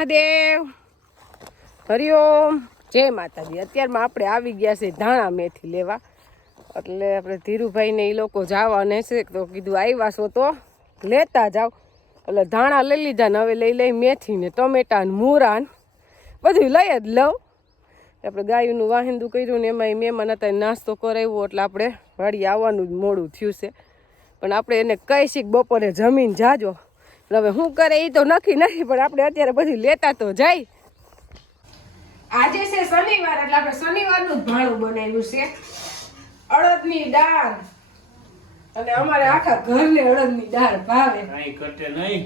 મહાદેવ. હરિઓમ જય માતાજી. અત્યારમાં આપણે આવી ગયા છે ધાણા મેથી લેવા. એટલે આપણે ધીરુભાઈને એ લોકો જાવા ને છે તો કીધું આવ્યા છો તો લેતા જાઓ. એટલે ધાણા લઈ લીધા ને હવે લઈ લઈ મેથી ને ટમેટા ને મૂરા બધું લઈ જ લઉં. આપણે ગાયનું વાહિંદું કર્યું ને એમાં મહેમાન હતા નાસ્તો કરાવ્યો એટલે આપણે વાડી આવવાનું જ મોડું થયું છે. પણ આપણે એને કહીશીક બપોરે જમીન જાજો. હવે શું કરે એ તો નક્કી નથી પણ આપણે અત્યારે બધું લેતા તો જાય. આજે છે શનિવાર એટલે આપણે શનિવારનું જ ભાણું બનાવ્યું છે. અડદની દાળ. અને અમારે આખા ઘરને અડદની દાળ ભાવે. નહીં.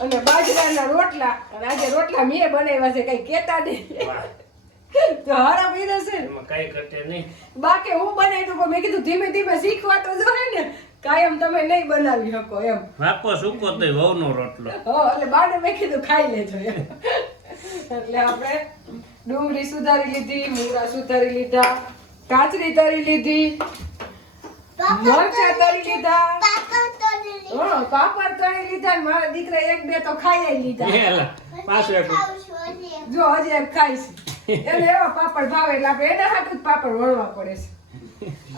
અને બાજરાના રોટલા અને આજે રોટલા મેં બનાવ્યા છે કઈ કેતા નહીં. તો હારા પીધા છે. ને. એમાં નહીં. બાકી હું બનાવી દઉં મેં કીધું ધીમે ધીમે શીખવા તો જોઈએ ને કાયમ તમે નહીં બનાવી શકો એમ. વાપો સૂકો તો વહુનો રોટલો. હો એટલે બાને મેં કીધું ખાઈ લેજો એમ. એટલે આપણે ડુંગળી સુધારી લીધી મૂળા સુધારી લીધા કાચરી તરી લીધી મરચા તરી લીધા. હા પાપડ તળી લીધા ને મારા દીકરા એક બે તો ખાઈ લીધા. પાછળ પાછું એક. જો હજી એક ખાઈશ એટલે એવા પાપડ ભાવે એટલે આપણે એના હાથું જ પાપડ વળવા પડે છે.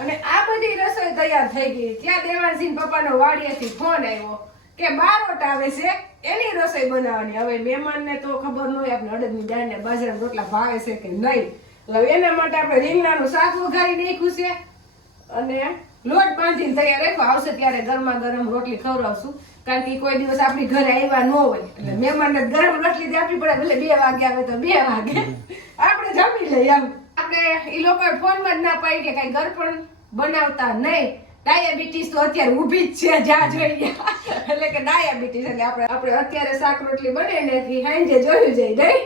અને આ બધી રસોઈ તૈયાર થઈ ગઈ. ત્યાં દેવાનસિંહ પપ્પાનો વાડીએથી ફોન આવ્યો કે બારોટ આવે છે એની રસોઈ બનાવવાની. હવે મહેમાનને તો ખબર ન હોય આપણે અડદની દાળને બાજરાના રોટલા ભાવે છે કે નહીં. એટલે એના માટે આપણે રીંગણાનું શાક વઘારી નાખ્યું છે. અને લોટ બાંધીને તૈયાર રાખ્યો. આવશે ત્યારે ગરમા ગરમ રોટલી ખવડાવશું. કારણ કે કોઈ દિવસ આપણી ઘરે આવ્યા ન હોય. એટલે મહેમાનને ગરમ રોટલી આપવી પડે. ભલે બે વાગે આવે તો બે વાગે. આપણે જમી લઈએ એમ. આપણે એ લોકોએ ફોનમાં જ ના પાડી કે કઈ ઘર પણ બનાવતા નહીં. ડાયાબિટીસ તો અત્યારે ઊભી જ છે જ્યાં જોઈએ એટલે કે ડાયાબિટીસ એટલે આપણે આપણે અત્યારે શાક રોટલી બને ને હાંજે જોયું જઈ નહીં?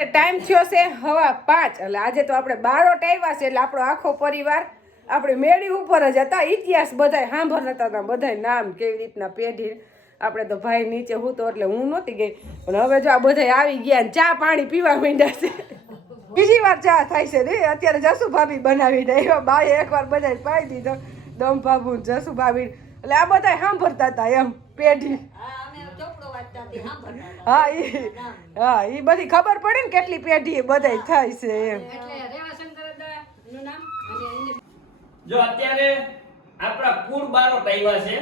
ટાઈમ થયો છે હવા પાંચ. એટલે આજે તો આપણે બારોટ આવ્યા છે એટલે આપણો આખો પરિવાર આપણે મેળી ઉપર જ હતા. ઇતિહાસ બધાય સાંભળતા હતા બધાય નામ કેવી રીતના પેઢી આપણે તો ભાઈ નીચે હું તો એટલે હું નહોતી ગઈ. પણ હવે જો આ બધાય આવી ગયા ને ચા પાણી પીવા માંડ્યા છે. બીજી વાર ચા થાય છે ને અત્યારે જસુ ભાભી બનાવી દે. એવા બાએ એકવાર બધાય પાઈ દીધો. દમ ભાભુ જસુ ભાભી એટલે આ બધાય સાંભળતા હતા એમ પેઢી. હા ઈ હા ઈ બધી ખબર પડે ને કેટલી પેઢી બધાય થાય છે એમ. જો અત્યારે આપણા કુળ બારો ટાઈવા છે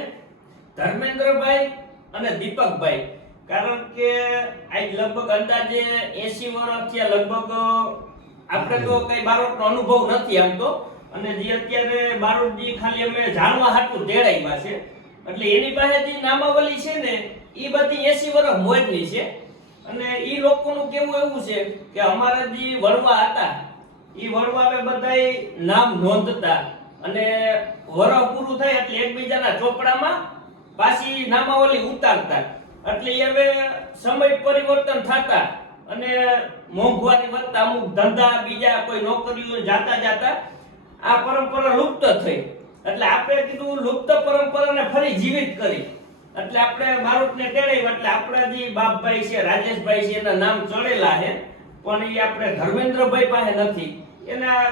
ધર્મેન્દ્રભાઈ અને દીપકભાઈ. કારણ કે આજ લગભગ અંદાજે 80 વર્ષ થયા, લગભગ આપણે તો કઈ બારોટનો અનુભવ નથી આમ તો. અને જે અત્યારે બારોટજી ખાલી અમે જાણવા હાટું તેડાવ્યા છે. એટલે એની પાસે જે નામાવલી છે ને એ બધી 80 વર્ષ મોજની છે. અને એ લોકોનું કેવું એવું છે કે અમારા જે વડવા હતા, ઈ વડવાવે બધાય નામ નોંધતા. અને વરહ પૂરું થાય એટલે એકબીજાના ચોપડામાં પાછી નામાવલી ઉતારતા. એટલે હવે સમય પરિવર્તન થતા અને મોંઘવારી વધતા, અમુક ધંધા, બીજા કોઈ નોકરીઓ જાતા જાતા આ પરંપરા લુપ્ત થઈ. એટલે આપણે કીધું લુપ્ત પરંપરાને ફરી જીવિત કરી. એટલે આપણે બારોટને તેડાવ્યા એટલે આપણા જે બાપભાઈ છે, રાજેશભાઈ છે, એના નામ ચડેલા છે. પણ એ આપણે ધર્મેન્દ્રભાઈ પાસે નથી. એના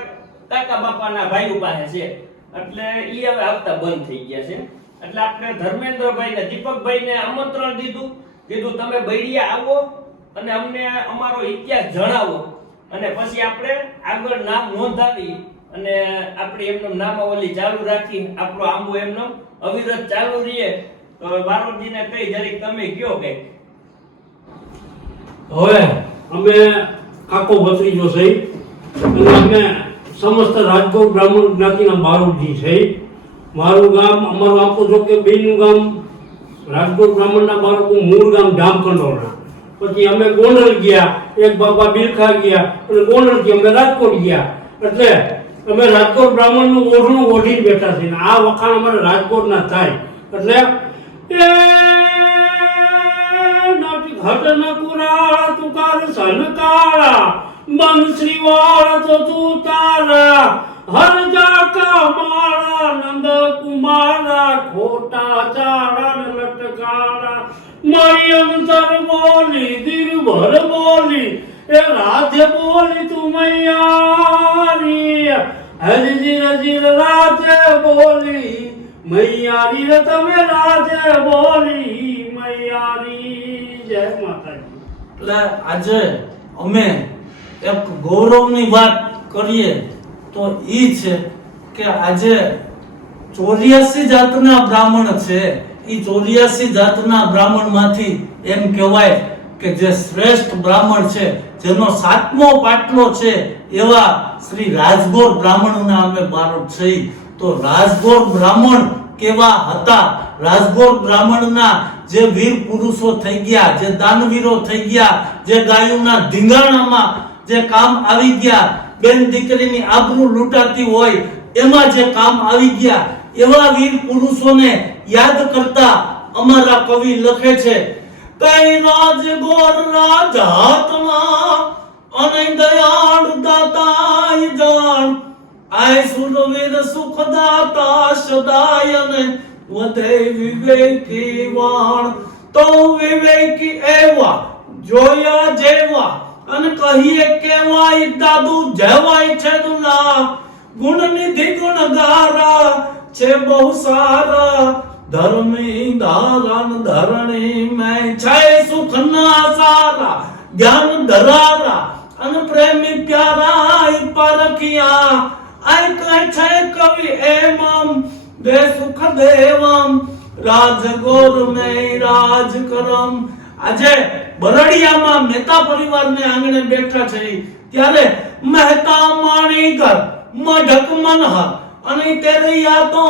કાકા બાપાના ભાઈઓ પાસે છે. એટલે એ હવે આવતા બંધ થઈ ગયા છે. એટલે આપણે ધર્મેન્દ્રભાઈ ને દીપકભાઈ ને આમંત્રણ દીધું. કીધું, તમે બૈડિયા આવો અને અમને અમારો ઇતિહાસ જણાવો. અને પછી આપણે આગળ નામ નોંધાવી અને આપણે એમનું નામાવલી ચાલુ રાખી. આપણો આંબો એમનો અવિરત ચાલુ રહીએ. તો બારોટજીને કઈ જરીક તમે કયો કે? હવે અમે કાકો ભત્રીજો છે. અને અમે સમસ્ત રાજકોટ બ્રાહ્મણ જ્ઞાતિના બારોજી છે. મારું ગામ અમારું આપું છો કે બેનું ગામ, રાજકોટ બ્રાહ્મણના બાળકો મૂળ ગામ જામકંડોરણા પછી અમે ગોંડલ ગયા, એક બાપા બિલખા ગયા, અને ગયા અમે રાજકોટ ગયા. એટલે અમે રાજકોટ બ્રાહ્મણનું ઓઢણું ઓઢીને બેઠા છીએ આ વખાણ અમારે રાજકોટના થાય. એટલે ઘટન કુરાળ તુકાર સનકાળા બંશ્રી વાળ તો તું તારા. હર જાકા માળા, નંદ કુમારા, ખોટા ચારણ લટકાળા મારી અંતર બોલી દિલભર બોલી, એ રાજ બોલી તું મૈયારી. હજી હજી રાજ બોલી, મૈયારી રે તમે રાજ બોલી, મૈયારી. જય માતાજી. એટલે આજે અમે એક ગૌરવની વાત કરીએ. તો એ છે કે આજે ચોર્યાસી જાતના બ્રાહ્મણ છે. એ ચોર્યાસી જાતના બ્રાહ્મણમાંથી એમ કહેવાય કે જે શ્રેષ્ઠ બ્રાહ્મણ છે, જેનો સાતમો પાટલો છે એવા શ્રી રાજગોર બ્રાહ્મણના અમે બારોટ છીએ. તો રાજગોર બ્રાહ્મણ કેવા હતા? રાજગોર બ્રાહ્મણના જે વીર પુરુષો થઈ ગયા, જે દાનવીરો થઈ ગયા, જે ગાયોના ધીંગાણામાં જે કામ આવી ગયા બેન દીકરીની આબરૂ લૂંટાતી હોય, એમાં જે કામ આવી ગયા, એવા વીર પુરુષોને યાદ કરતા અમારા કવિ લખે છે, કઈ રાજગોર રાજાતમાં અને દયાળ દાતાય જાણ, આય સુરવીર સુખદાતા સદાય અને વધે વિવેકી વાણ. તો વિવેકી એવા, જોયા જેવા અને કહીએ કેવાય દાદુ જેવાય છે દુના ગુણ નિધિ ગુણ ગારા છે બહુ સારા. ધર્મી ધારણ ધરણી મેં છે સુખ ના સારા. જ્ઞાન ધરારા અને પ્રેમી પ્યારા પરખિયા આય કહે છે કવિ એમમ? દે સુખ દેવમ. રાજગોર મેં રાજ કરમ. આજે બરડિયામાં મહેતા પરિવારને આંગણે બેઠા છે ત્યારે મહેતા માણીકર મઢક મનહર અને તેરે યાદો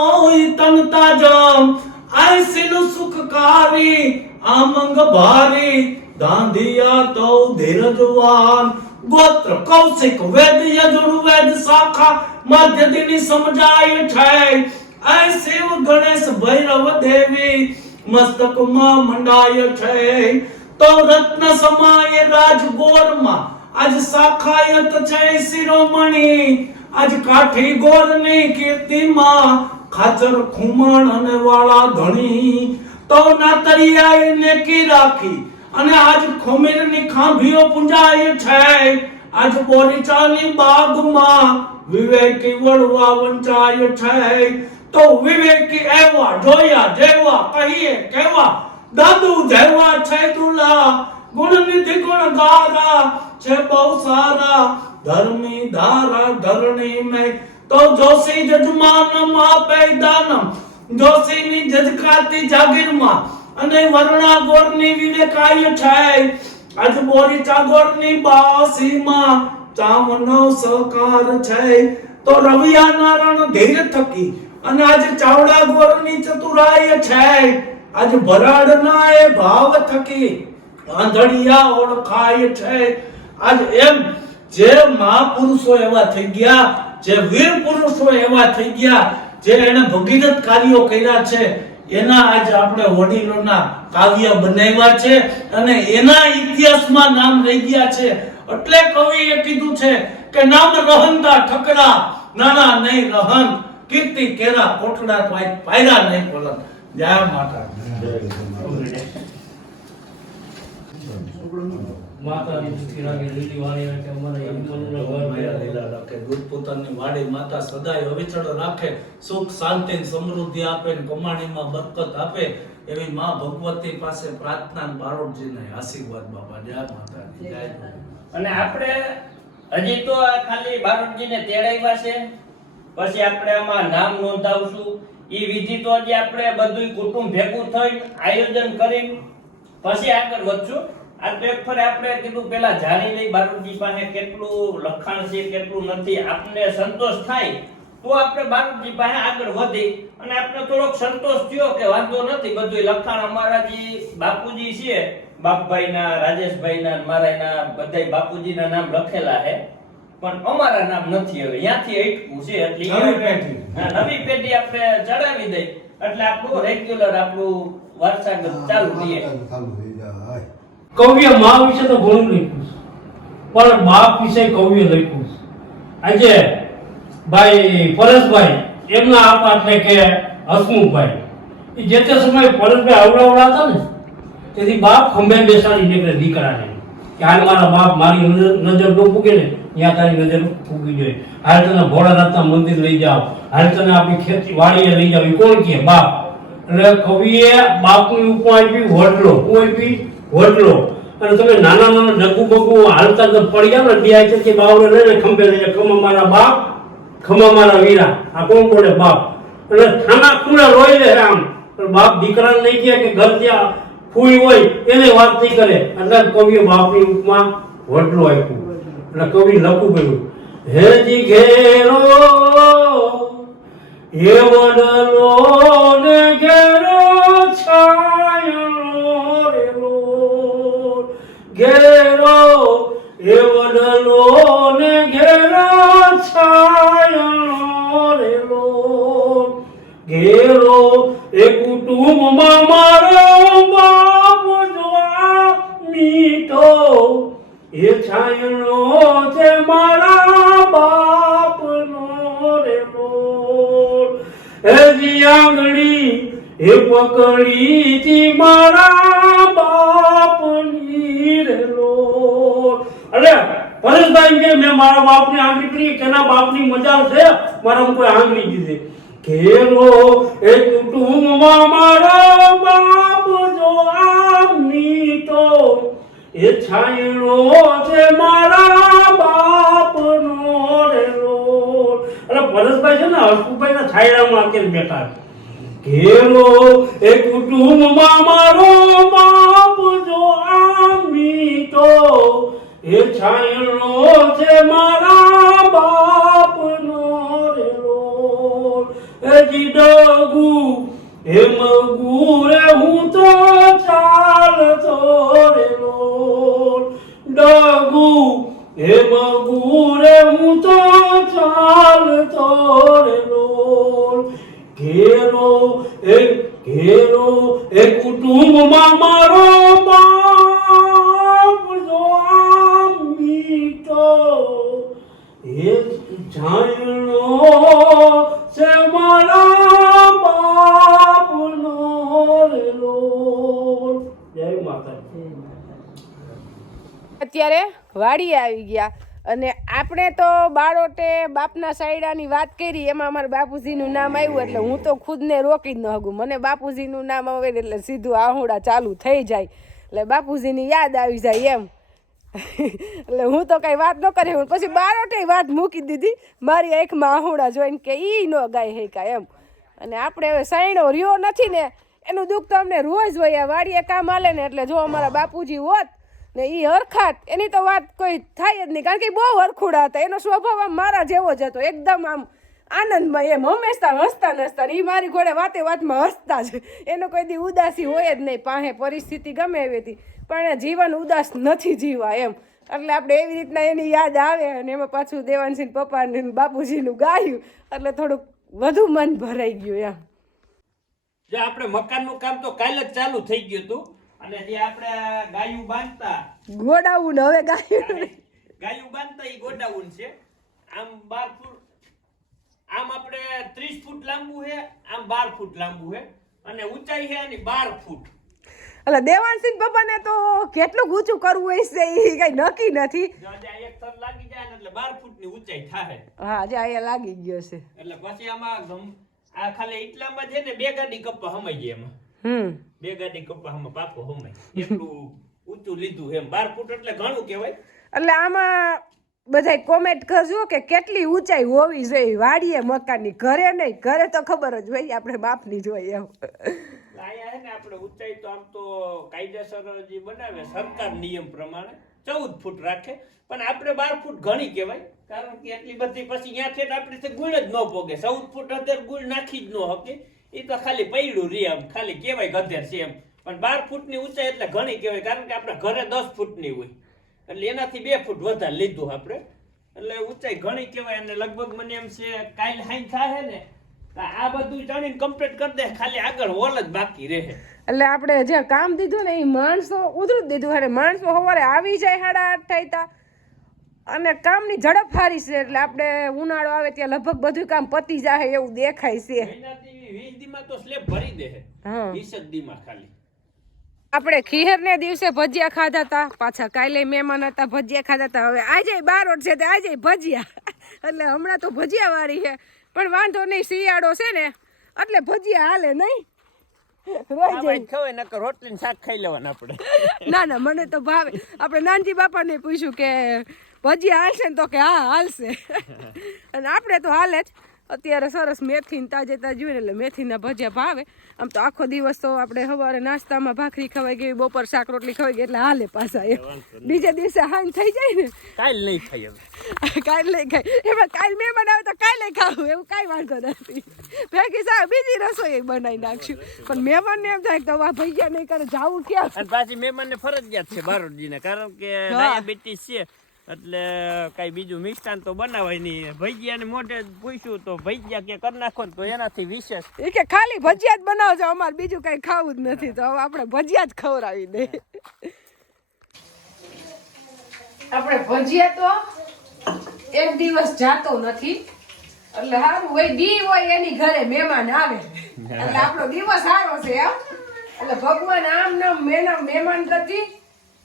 તનતા જમ આય સિલ સુખકારી આમંગ ભારી દાંધિયા તો ધીરજવાન ગોત્ર કૌશિક વેદ યજુર્વેદ શાખા મધ્યદિની સમજાય છે આય શિવ ગણેશ ભૈરવ દેવી મસ્તકમાં મંડાય છે તો રત્ન સમાય રાજગોરમાં આજ સાખાયત છે શિરોમણી. આજ કાઠી ગોરની કીર્તિમાં ખાચર ખુમણ અને વાળા ધણી. તો નાતરિયાએ નેકી રાખી અને આજ ખમીરની ખાંભીઓ પૂંજાય છે. આજ બોરીચાની બાગમાં વિવેકી વડવા વંચાય છે. તો વિવેકી એવા જોયા જેવા કહીએ કેવા દાદુ જેવા છે તુલા ગુણ નિધિ ગુણ ગારા છે બહુ સારા ધર્મી ધારા ધરણી મેં. તો જોશી જજમાનમ આપે દાનમ જોશીની જજકાતી જાગીરમાં. અને વર્ણા ગોરની વિવેકાય છે. આજ બોરી ચાગોરની બાસીમાં ચામનો સહકાર છે. તો રવિયા નારાયણ ધીર થકી અને આજ ચાવડા ગોરની ચતુરાય છે. આજ વરાળના એ ભાવ થકી આંધળિયા ઓળખાય છે. આજ એમ જે મહાપુરુષો એવા થઈ ગયા, જે વીર પુરુષો એવા થઈ ગયા, જે એને ભગીરથ કાર્યો કર્યા છે, એના આજ આપણે વડીલોના કાવ્ય બનાવ્યા છે અને એના ઇતિહાસમાં નામ રહી ગયા છે. એટલે કવિએ કીધું છે કે નામ રહંતા ઠકરા, નાના નહીં રહન કીર્તિ કેરા કોટડા પાયરા નહીં પલન રાખે દૂધ પોતાની વાડી માતા સદાય અવિચળ રાખે સુખ શાંતિ સમૃદ્ધિ આપે ને કમાણીમાં બરકત આપે એવી માં ભગવતી પાસે પ્રાર્થના ને બારોટજીને આશીર્વાદ બાપા. જય માતાજી જય. અને આપણે હજી તો આ ખાલી બારોટજીને તેડાવ્યા છે. પછી આપણે આમાં નામ નોંધાવશું. ઈ વિધિ તો આજે આપણે બધું કુટુંબ ભેગું થઈ આયોજન કરી પછી આગળ વધશું. આ તો એક ફરે આપણે કીધું પેલા જાણી લઈ બારોટજી પાસે કેટલું લખાણ છે, કેટલું નથી, આપને સંતોષ થાય તો આપણે બારોટજી પાસે આગળ વધી. અને આપણે થોડોક સંતોષ થયો કે વાંધો નથી બધું લખાણ અમારા જે બાપુજી છે, બાપભાઈના, રાજેશભાઈના મારાના બધાય બાપુજીના નામ લખેલા છે. પણ અમારા નામ નથી હવે. ત્યાંથી અટકું છે એટલે નવી પેઢી. હા, નવી પેઢી આપણે ચડાવી દઈ એટલે આપણું રેગ્યુલર આપણું વારસાગત ચાલુ રહીએ ચાલુ થઈ જાય કવિએ મા વિશે તો ઘણું લખ્યું છે. પણ બાપ વિશે કવ્ય લખ્યું છે. આજે ભાઈ પરેશભાઈ એમના આપ એટલે કે હસમુખભાઈ એ જે તે સમયે પરેશભાઈ અવડાવડા હતા ને તેથી બાપ ખંભે બેસાડી નીકળે દીકરાને. કે હાલ મારા બાપ મારી નજર નજર ન પૂગે ને. ત્યાં તારી નજર પૂગી જોઈએ. હાલ તને ભોળાનાથના મંદિર લઈ જાઓ. હાલ તને આપણી ખેતી વાડીએ લઈ જાઓ. કોણ કે બાપ. એટલે કવિએ બાપની ઉપમા આપી વડલો. હું આપી? વડલો. અને તમે નાના નાના ડગુ બગુ હાલતા તો પડી જાવ ને ડિયા છે કે બાવડે લઈને ખંભે લઈને ખમા મારા બાપ ખમા મારા વીરા. આ કોણ બોલે? બાપ. એટલે ખાના ખૂણા રોઈ લે આમ. બાપ દીકરાને નહીં કહે કે ઘર ત્યાં ફૂઈ હોય, એને વાત નહીં કરે. એટલે કવિએ બાપની ઉપમા વડલો આપ્યું. એટલે કવિ લખું કર્યું હેજી ઘેરો એ વડલો પરેશભાઈ કે મેં મારા બાપની આંગળી પ્રિય કેના બાપની મજા છે મારા કોઈ આંગળી દીધી. ઘેરો એ કુટુંબમાં મારો બાપ જો આમની તો એ છાયણો છે મારા બાપનો રેલો. અરે ભરતભાઈ છે ને હસુભાઈ ના છાયડામાં કે બેઠા છે. ઘેરો એ કુટુંબમાં મારો બાપ જો આમી તો એ છાયડો છે મારા બાપનો રેલો એ જીડગુ એ મગુ રે હું તો ચાલતો રેલો ડગુ એ મગુ રે હું તો ચાલતો રેલો ઘેરો એ ઘેરો એ કુટુંબમાં મારો બાપ અત્યારે વાડી આવી ગયા અને આપણે તો બાળોટે બાપના સાયડાની વાત કરી, એમાં અમારા બાપુજીનું નામ આવ્યું એટલે હું તો ખુદને રોકી જ ન હગું મને બાપુજીનું નામ આવે એટલે સીધું આહુડા ચાલુ થઈ જાય. એટલે બાપુજીની યાદ આવી જાય એમ. એટલે હું તો કઈ વાત ન કરી હું પછી બારોટે વાત મૂકી દીધી. મારી આંખમાં આહુડા જોઈને કે ઈ ન ગાય હે કા એમ. અને આપણે હવે સાયણો રહ્યો નથી ને, એનું દુઃખ તો અમને રોજ હોય. આ વાડીએ કામ હાલે ને એટલે જો અમારા બાપુજી હોત ને એ હરખાત, એની તો વાત કોઈ થાય જ નહીં. કારણ કે બહુ હરખુડા હતા. એનો સ્વભાવ આમ મારા જેવો જ હતો. એકદમ આમ આનંદમાં એમ. હંમેશા હસતા નસતા એ મારી ઘોડે વાતે વાતમાં હસતા જ. એનો કોઈ દી ઉદાસી હોય જ નહીં. પાસે પરિસ્થિતિ ગમે એવી હતી. પણ જીવન ઉદાસ નથી જીવા એમ. એટલે આપણે એવી રીતના એની યાદ આવે અને એમાં પાછું દેવાનસિંહ પપ્પાને બાપુજીનું ગાયું એટલે થોડુંક વધુ મન ભરાઈ ગયું એમ. જે આપણે મકાનનું કામ તો કાલે જ ચાલુ થઈ ગયું હતું અને જે આપણે ગાયું બાંધતા ગોડાઉન હવે ગાયું ગાયું બાંધતા એ ગોડાઉન છે. આમ બાર ફૂટ આમ આપણે ત્રીસ ફૂટ લાંબુ છે આમ બાર ફૂટ લાંબુ છે. અને ઊંચાઈ છે એની બાર ફૂટ. એટલે દેવાનસિંહ પપ્પાને તો કેટલું ઊંચું કરવું હોય છે એ કઈ નક્કી નથી. હા જે અહીંયા લાગી ગયો છે. એટલે પછી આમાં આ ખાલી એટલામાં છે ને બે ગાડી કપ્પા હમાઈ ગયા એમાં. હમ. બે ગાડી કપ્પા હમાં પાકો હમાય એટલું ઊંચું લીધું એમ. બાર ફૂટ એટલે ઘણું કહેવાય. એટલે આમાં બધાય કોમેન્ટ કરજો કે કેટલી ઊંચાઈ હોવી જોઈએ. વાડીએ મકાનની, ઘરે નહીં. ઘરે તો ખબર જ હોય, આપણે બાપની જોઈએ ને આપણે ઊંચાઈ તો આમ તો કાયદેસર જે બનાવે, સરકાર નિયમ પ્રમાણે ચૌદ ફૂટ રાખે. પણ આપણે બાર ફૂટ ઘણી કહેવાય, કારણ કે એટલી બધી પછી ત્યાં ઠેઠ આપણે ગુણ જ ન પોગે. ચૌદ ફૂટ અત્યારે ગુણ નાખી જ ન શકે. એ તો ખાલી પૈડું રે આમ, ખાલી કહેવાય ગધેર છે એમ. પણ બાર ફૂટની ઊંચાઈ એટલે ઘણી કહેવાય, કારણ કે આપણા ઘરે દસ ફૂટની હોય. એટલે એનાથી બે ફૂટ વધારે લીધું આપણે. એટલે ઊંચાઈ ઘણી કહેવાય અને લગભગ મને એમ છે કાલ હાઈ થાય ને આ બધું જાણીને કમ્પ્લીટ કરી દે ખાલી આગળ હોલ જ બાકી રહે. એટલે આપણે જે કામ દીધું ને એ માણસો ઉધરું દીધું. અને માણસો સવારે આવી જાય સાડા આઠ થાય અને કામની ઝડપ હારી છે એટલે આપણે ઉનાળો આવે ત્યાં લગભગ બધું કામ પતી જાય એવું દેખાય છે. તો સ્લેબ ભરી દે હા. ખાલી. આપણે ખીહરને દિવસે ભજીયા ખાધા હતા પાછા કાલે મહેમાન હતા ભજીયા ખાધા હતા હવે આજે બારોટ છે તે આજે ભજીયા. એટલે હમણાં તો ભજીયા વાળી છે. પણ વાંધો નહીં શિયાળો છે ને એટલે ભજીયા હાલે નહીં. રોટલી શાક ખાઈ લેવાના આપણે. ના ના મને તો ભાવે. આપણે નાનજી બાપાને પૂછ્યું કે ભજીયા હાલશે ને તો કે હા હાલશે. અને આપણે તો હાલે જ. અત્યારે સરસ મેથી ને તાજે તાજું એટલે મેથીના ભજીયા ભાવે. આમ તો આખો દિવસ તો આપણે સવારે નાસ્તામાં ભાખરી ખવાઈ ગઈ બપોર શાક રોટલી ખવાઈ ગઈ એટલે હાલે પાછા એ બીજા દિવસે હાંજ થઈ જાય ને. કાલ નહીં ખાઈ હવે. કાલ નહીં ખાય એમાં કાલ મહેમાન આવે તો કાલે ખાવું એવું કાંઈ વાંધો નથી. ભેગી સાહેબ બીજી રસોઈ બનાવી નાખશું. પણ મહેમાનને એમ થાય તો આ ભૈયા નહીં કરે જાવું ક્યાં? પાછી મહેમાનને ફરજિયાત છે બારોટજીને કારણ કે ડાયાબિટીસ છે. એટલે કઈ બીજું મિષ્ટાન તો બનાવાય નહીં. ભજીયાને મોઢે પૂછ્યું તો ભજીયા કે કરી નાખો તો એનાથી વિશેષ. એ કે ખાલી ભજીયા જ બનાવજો અમારે બીજું કઈ ખાવું જ નથી. તો હવે આપણે ભજીયા જ ખવડાવી દે. આપણે ભજીયા તો એક દિવસ જાતો નથી. એટલે સારું હોય દી હોય એની ઘરે મહેમાન આવે. એટલે આપણો દિવસ સારો છે એમ. એટલે ભગવાન આમ નામ મેના મહેમાન ગતિ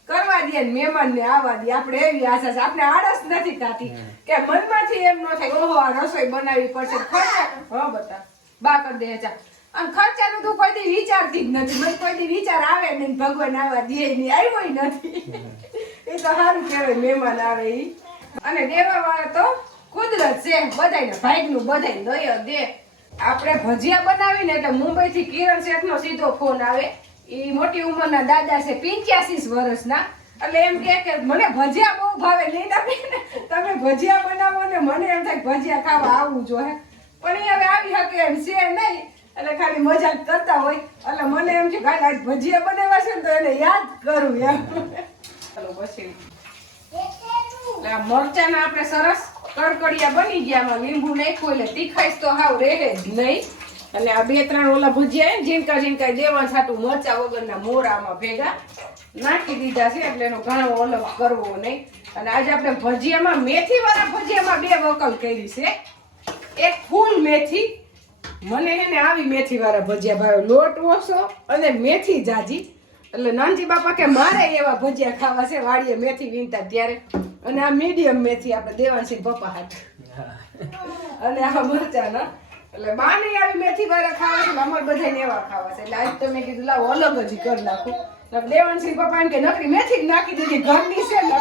કરવા દે ને મહેમાનને આવવા દે. આપણે એવી આશા છે. આપણે આળસ નથી થતી કે મનમાંથી એમ ન થાય ઓહો આ રસોઈ બનાવવી પડશે. ખર્ચા હા બતા. બા કરી દે ચા અને ખર્ચાનું તું કોઈ દી વિચારતી જ નથી. મને કોઈ દી વિચાર આવે ને ભગવાન આવવા દે નહીં. આવ્યો નથી. એ તો સારું કહેવાય મહેમાન આવે ઈ. અને દેવા વાળા તો કુદરત છે. બધાયને ભાઈનું બધાય દયો દે. આપણે ભજીયા બનાવીને એટલે મુંબઈથી કિરણ શેઠનો સીધો ફોન આવે. એ મોટી ઉંમરના દાદા છે પિંચ્યાસી વર્ષના. એટલે એમ કે મને ભજીયા બહુ ભાવે લીના ને તમે ભજીયા બનાવો ને મને એમ થાય ભજીયા ખાવા આવવું જોઈએ પણ એ હવે આવી શકે એમ છે નહીં. એટલે ખાલી મજાક કરતા હોય. એટલે મને એમ છે કે આજ ભજીયા બનાવ્યા છે ને તો એને યાદ કરું એમ. ચાલો પછી. મરચાના આપણે સરસ કડકડિયા બની ગયા લીંબુ નાખ્યું, એટલે તીખાઈશ તો હાવ રહે જ નહીં. અને આ બે ત્રણ ઓલા ભજીયા ઝીણકા ઝીણકા દેવા છાટું મરચા વગરના મોરામાં ભેગા નાખી દીધા છે એટલે એનો ઘણો અલગ કરવો નહીં. અને આજે આપણે ભજીયામાં મેથી વાળા ભજીયામાં બે વકલ કરી છે. એક ફૂલ મેથી મને એને આવી મેથી વાળા ભજીયા ભાવે. લોટ ઓછો અને મેથી જાજી. એટલે નાનજી બાપા કે મારે એવા ભજીયા ખાવા છે વાડીએ મેથી વીણતા ત્યારે. અને આ મીડિયમ મેથી આપણે દેવાંશી પપ્પા હાથ. અને આ મરચાના એટલે બા નહીં આવી, મેથી વાળા ખાવા છે અમારે બધાને એવા ખાવા છે. એટલે આજ તો મેં કીધું, લાવો, અલગ જ કરી નાખું. દેવાનસિંહ પપ્પા કે નકરી મેથી જ નાખી દીધી, ઘરની છે ને